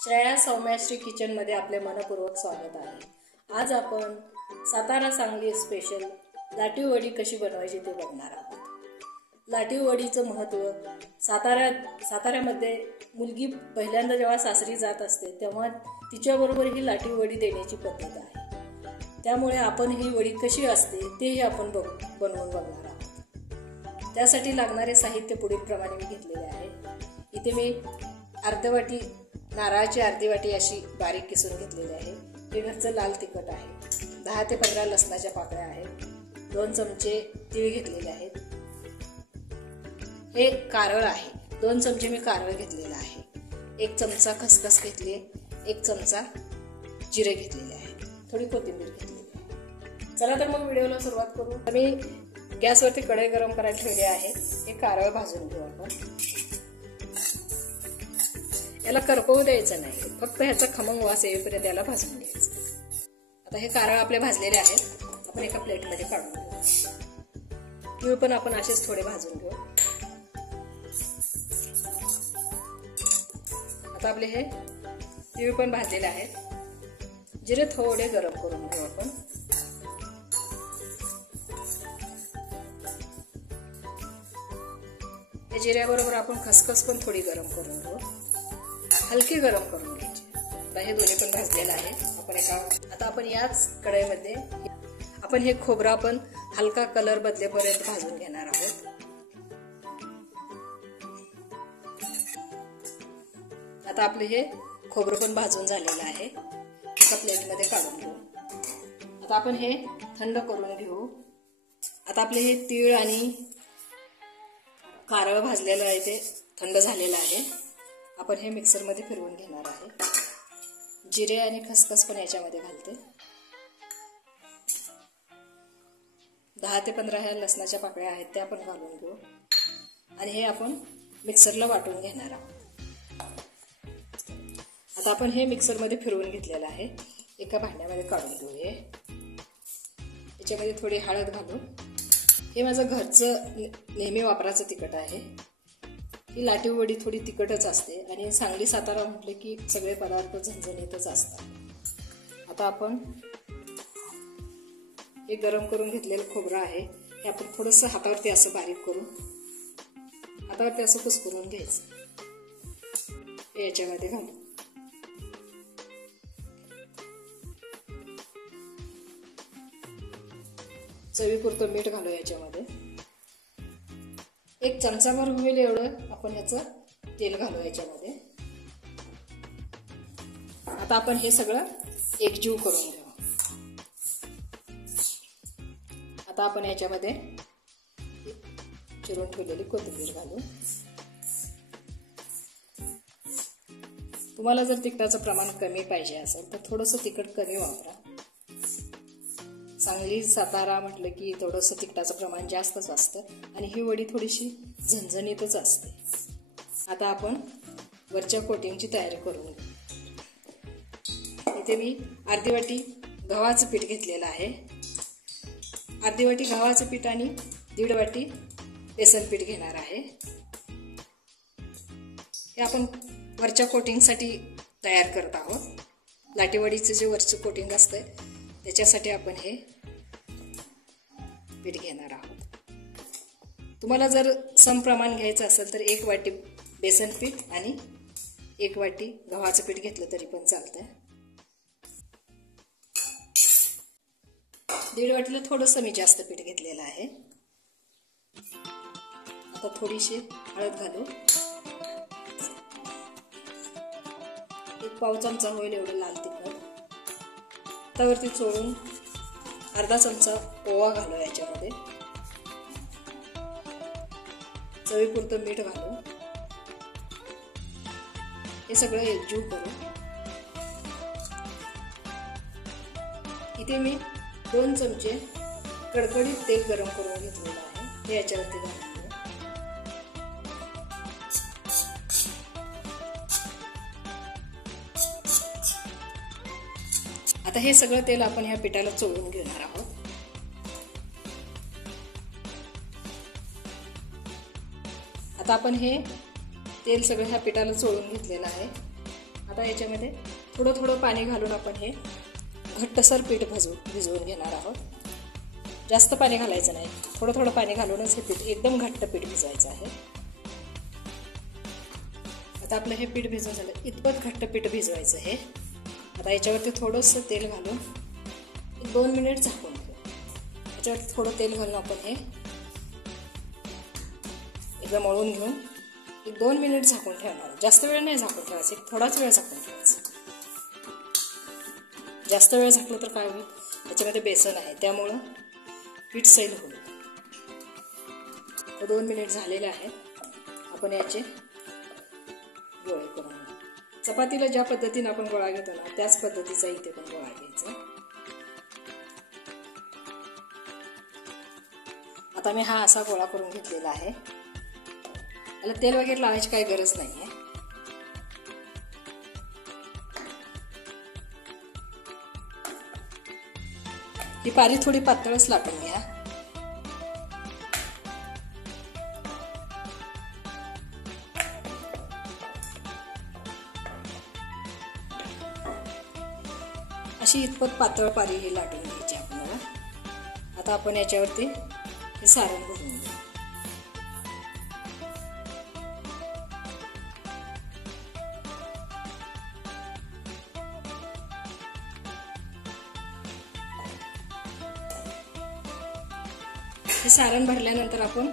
श्रेया सौम्याश्री किचनमध्ये आपले मनपूर्वक स्वागत आहे। आज आपण सातारा सांगली स्पेशल लाटीव वडी कशी बनवायची ते बघणार आहोत। लाटीव वडीचं महत्त्व साताऱ्यामध्ये मुलगी पहिल्यांदा जेव्हा सासरी जात असते तेव्हा तिच्याबरोबर ही लाटीव वडी देण्याची पद्धत आहे। त्यामुळे आपण ही वडी कशी असते तेही आपण बनवून बघणार आहोत। त्यासाठी लागणारे साहित्य पुढीलप्रमाणे मी घेतलेले आहे। इथे मी अर्धी वाटी नारळाची अर्धी वाटी अशी बारीक किसून घेतलेली आहे। हे घरचं लाल तिखट आहे। 10 ते 15 लसणाच्या पाकळ्या आहेत। 2 चमचे तीळ घेतलेले आहेत। हे कारळ आहे। 2 चमचे मी कारळ घेतलेला आहे। 1 चमचा खसखस घेतली आहे। 1 चमचा जिरे घेतलेले आहे। थोडी कोथिंबीर घेतलेली आहे। चला तर मग व्हिडिओला सुरुवात करू। मी गॅसवरती कढई गरम करायला ठेवली आहे। हे कारळ भाजून घेऊ आपण। याला करपवू द्यायचं नाही, फक्त ह्याचा खमंग वास येईपर्यंत याला भाजून घ्यायचं। आता हे कारळ आपले भाजलेले आहेत। आपण एका प्लेटमध्ये काढून घेऊ। तीळ पण आपण असेच थोडे भाजून घेऊ। आता आपले हे तीळ पण भाजलेले आहेत। जिरे थोडे गरम करून घेऊ आपण। या जिऱ्याबरोबर आपण खसखस पण थोडी गरम करून घेऊ। हलकी गरम करून घ्यायची। आता हे दोन्ही पण भाजलेलं आहे। आता आपण याच कढईमध्ये आपण हे खोबरं आपण हलका कलर बदलेपर्यंत भाजून घेणार आहोत। आता आपले हे खोबरं पण भाजून झालेलं आहे। एका प्लेटमध्ये काढून घेऊ। आता आपण हे थंड करून घेऊ। आता आपले हे तीळ आणि कारळ भाजलेलं आहे ते थंड झालेलं आहे। आपण हे मिक्सरमध्ये फिरवून घेणार आहे। जिरे आणि खसखस पण याच्यामध्ये घालते। 10 ते 15 ह्या लसणाच्या पाकळ्या आहेत त्या पण घालून घेऊ आणि हे आपण मिक्सरला वाटून घेणार आहोत। आता आपण हे मिक्सरमध्ये फिरवून घेतलेलं आहे। एका भांड्यामध्ये काढून घेऊ। याच्यामध्ये थोडी हळद घालू। हे माझं घरचं नेहमी वापराचं तिखट आहे। ही लाटीव वडी थोडी तिखटच असते आणि सांगली सातारा म्हटले की सगळे पदार्थ झणझणीतच असतात। आता आपण हे गरम करून घेतलेलं खोबरं आहे हे आपण थोडंसं हातावरती असं बारीक करून हातावरती असं कुस्करून घ्यायचं। हे याच्यामध्ये घालू। चवीपुरतं मीठ घालू याच्यामध्ये। 1 चमचाभर होईल एवढं आपण याचं तेल घालू याच्यामध्ये। आता आपण हे सगळं एकजीव करून घेऊ। आता आपण याच्यामध्ये चिरून ठेवलेली कोथिंबीर घालू। तुम्हाला जर तिखटाचं प्रमाण कमी पाहिजे असेल तर थोडंसं तिखट कमी वापरा। सांगली सातारा म्हटलं की थोडंसं तिखटाचं प्रमाण जास्तच असतं आणि ही वडी थोडीशी झणझणीतच असते। आता आपण वरच्या कोटिंगची तयारी करून घेऊ। इथे मी अर्धी वाटी गव्हाचं पीठ घेतलेलं आहे। अर्धी वाटी गव्हाचं पीठ आणि 1.5 वाटी बेसन पीठ घेणार आहे। हे आपण वरच्या कोटिंगसाठी तयार करत आहोत। लाटीवडीचं जे वरचं कोटिंग असतं त्याच्यासाठी आपण हे पीठ घेणार आहोत। तुम्हाला जर समप्रमाण घ्यायचं असेल तर 1 वाटी बेसन पीठ आणि 1 वाटी गव्हाचं पीठ घेतलं तरी पण चालतंय। 1.5 वाटीला थोडंसं मी जास्त पीठ घेतलेलं आहे। आता थोडीशी हळद घालू। 1 पाव चमचा होईल एवढं लाल तिखट। त्यावरती चोळून अर्धा चमचा ओवा घालू याच्यामध्ये। चवीपुरतं मीठ घालू। हे सगळं एकजीव करू। इथे मी 2 चमचे कडकडीत तेल गरम करून घेतलेलं आहे। हे याच्यावरती घालू। आता हे सगळं तेल आपण ह्या पिठाला चोळून घेणार आहोत। आता आपण हे तेल सगळं ह्या पिठाला चोळून घेतलेलं आहे। आता याच्यामध्ये थोडं थोडं पाणी घालून आपण हे घट्टसर पीठ भिजवून घेणार आहोत. जास्त पाणी घालायचं नाही, थोडं थोडं पाणी घालूनच हे पीठ एकदम घट्ट पीठ भिजवायचं आहे. आता आपलं हे पीठ भिजवून झालं, इतपत घट्ट पीठ भिजवायचं हे. आता याच्यावरती थोडंसं तेल घालून 2 मिनिट झाकून घेऊ. याच्यावरती थोडं तेल घालून आपण हे एकदा मळून घेऊन 2 मिनिट झाकून ठेवणार. जास्त वेळ नाही झाकून ठेवायचं, थोडाच वेळ झाकून ठेवायचं. जास्त वेळ झाकलं तर काय होईल, याच्यामध्ये बेसन आहे त्यामुळं पीठ सैल होईल. 2 मिनिट झालेले आहेत. आपण याचे गोळे करून घेऊ. चपातीला ज्या पद्धतीने आपण गोळा घेतो ना त्याच पद्धतीचा इथे पण गोळा घ्यायचा. आता मी हा असा गोळा करून घेतलेला आहे. याला तेल वगैरे लावायची काही गरज नाही आहे. ही पारी थोडी पातळच लाटून घ्या. अशी इतपत पातळ पारी ही लाटून घ्यायची आपल्याला. आता आपण याच्यावरती हे सारण भरून घेऊ. हे सारण भरल्यानंतर आपण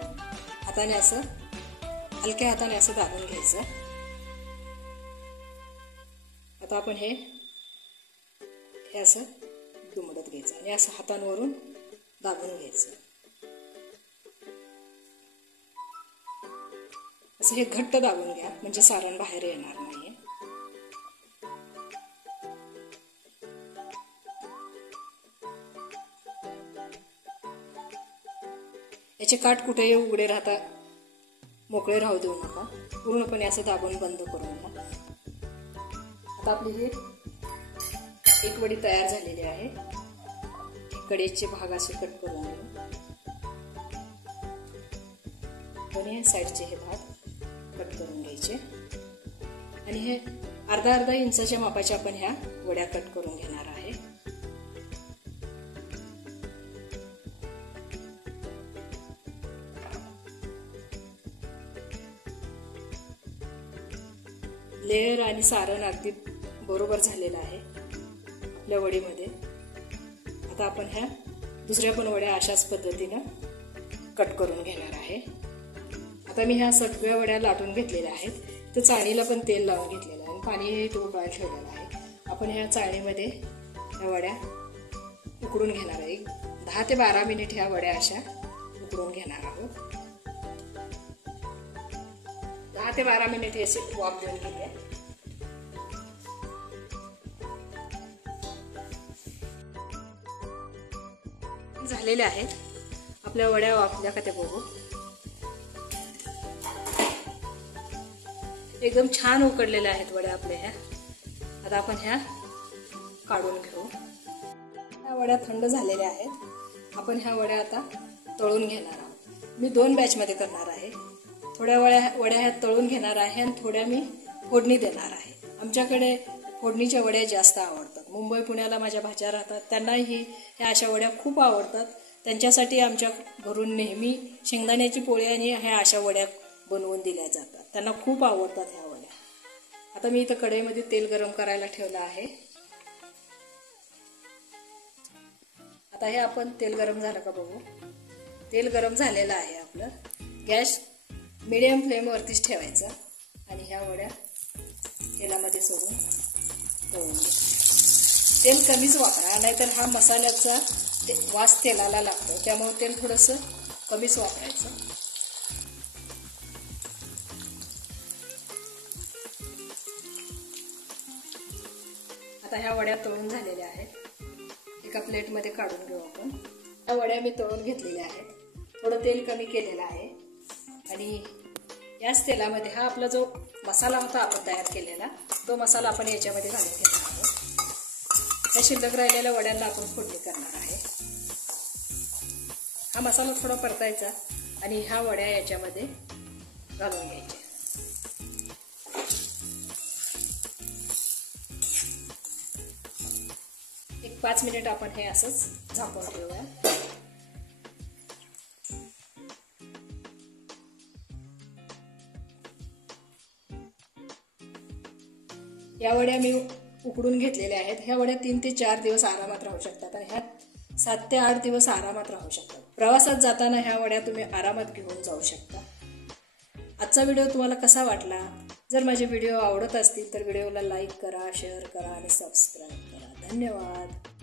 हाताने असं हलक्या हाताने असं दाबून घ्यायचं. आता आपण हे असं दुमडत घ्यायचं आणि असं हातांवरून दाबून घ्यायचं. असं हे घट्ट दाबून घ्या म्हणजे सारण बाहेर येणार नाही. याचे काठ कुठेही उघडे राहता मोकळे राहू देऊ नका. पूर्णपणे असं दाबून बंद करून घ्या. आता आपली ही एक वडी तयार झालेली आहे. कडेचे भाग असे कट करून घेऊ. दोन्ही साईडचे हे भाग कट करून घ्यायचे आणि हे अर्धा इंचाच्या मापाच्या आपण ह्या वड्या कट करून घेणार आहे. लेयर आणि सारण अगदी बरोबर झालेलं आहे आपल्या वडीमध्ये. आता आपण ह्या दुसऱ्या पण वड्या अशाच पद्धतीनं कट करून घेणार आहे. आता मी ह्या सगळ्या वड्या लाटून घेतलेल्या आहेत. तर चाळणीला पण तेल लावून घेतलेलं आहे, पाणी उकळायला ठेवलेलं आहे. आपण ह्या चाळणीमध्ये ह्या वड्या उकडून घेणार आहे. 10 ते 12 मिनिट ह्या वड्या अशा उकडून घेणार आहोत. 10 ते 12 मिनिट हे असे वाफ देऊन घेऊया. झालेल्या आहेत आपल्या वड्या. वाफल्या का ते बघू. एकदम छान उकडलेल्या आहेत वड्या आपल्या ह्या. आता आपण ह्या काढून घेऊ. ह्या वड्या थंड झालेल्या आहेत. आपण ह्या वड्या आता तळून घेणार आहोत. मी 2 बॅचमध्ये करणार आहे. थोड्या वड्या ह्या तळून घेणार आहे आणि थोड्या मी फोडणी देणार आहे. आमच्याकडे फोडणीच्या वड्या जास्त आवडतात. मुंबई पुण्याला माझ्या भाच्या राहतात, त्यांनाही ह्या अशा वड्या खूप आवडतात. त्यांच्यासाठी आमच्या घरून नेहमी शेंगदाण्याची पोळी आणि ह्या अशा वड्या बनवून दिल्या जातात. त्यांना खूप आवडतात ह्या वड्या. आता मी इथं कढईमध्ये तेल गरम करायला ठेवलं आहे. आता हे आपण तेल गरम झालं का बघू. तेल गरम झालेलं आहे आपलं. गॅस मीडियम फ्लेमवरतीच ठेवायचा आणि ह्या वड्या तेलामध्ये सोडून तळून घ्या. तेल कमीच वापरा, नाहीतर हा मसाल्याचा वास तेलाला लागतो. त्यामुळे तेल थोडंसं कमीच वापरायचं. आता ह्या वड्या तळून झालेल्या आहेत. एका प्लेटमध्ये काढून घेऊ आपण. ह्या वड्या मी तळून घेतलेल्या आहेत. थोडं तेल कमी केलेलं आहे आणि याच तेलामध्ये हा आपला जो मसाला होता आपण तयार केलेला, तो मसाला आपण याच्यामध्ये घालून घेणार आहोत. त्या शिल्लक राहिलेल्या वड्यांना आपण फोडणी करणार आहे. हा मसाला थोडा परतायचा आणि ह्या वड्या याच्यामध्ये घालून घ्यायच्या. 5 मिनिट आपण हे असंच झाकून ठेवूया. या वड्या मी उकडून घेतलेल्या आहेत. ह्या वड्या 3 ते 4 दिवस आरामात राहू शकतात आणि ह्या 7 ते 8 दिवस आरामात राहू शकतात. प्रवासात जाताना ह्या वड्या तुम्ही आरामात घेऊन जाऊ शकता. आजचा व्हिडिओ तुम्हाला कसा वाटला? जर माझे व्हिडिओ आवडत असतील तर व्हिडिओला लाईक करा, शेअर करा आणि सबस्क्राईब करा. धन्यवाद.